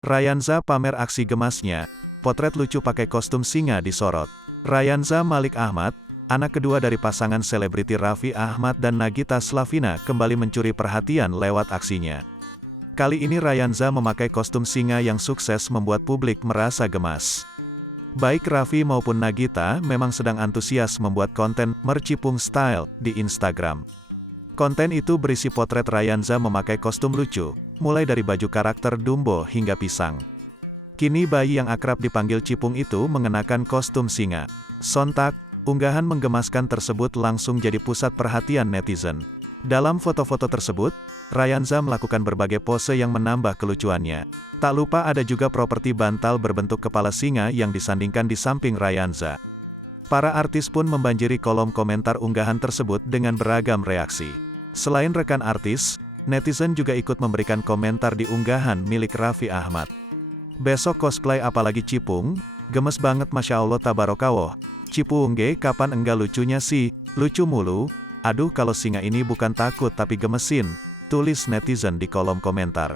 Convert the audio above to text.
Ryanza pamer aksi gemasnya, potret lucu pakai kostum singa disorot. Ryanza Malik Ahmad, anak kedua dari pasangan selebriti Raffi Ahmad dan Nagita Slavina kembali mencuri perhatian lewat aksinya. Kali ini Ryanza memakai kostum singa yang sukses membuat publik merasa gemas. Baik Raffi maupun Nagita memang sedang antusias membuat konten mercipung style di Instagram. Konten itu berisi potret Ryanza memakai kostum lucu, mulai dari baju karakter Dumbo hingga pisang. Kini bayi yang akrab dipanggil Cipung itu mengenakan kostum singa. Sontak, unggahan menggemaskan tersebut langsung jadi pusat perhatian netizen. Dalam foto-foto tersebut, Ryanza melakukan berbagai pose yang menambah kelucuannya. Tak lupa ada juga properti bantal berbentuk kepala singa yang disandingkan di samping Ryanza. Para artis pun membanjiri kolom komentar unggahan tersebut dengan beragam reaksi. Selain rekan artis, netizen juga ikut memberikan komentar di unggahan milik Raffi Ahmad. Besok cosplay apalagi Cipung? Gemes banget Masya Allah Tabarokallah. Cipung ge kapan enggak lucunya sih? Lucu mulu. Aduh kalau singa ini bukan takut tapi gemesin. Tulis netizen di kolom komentar.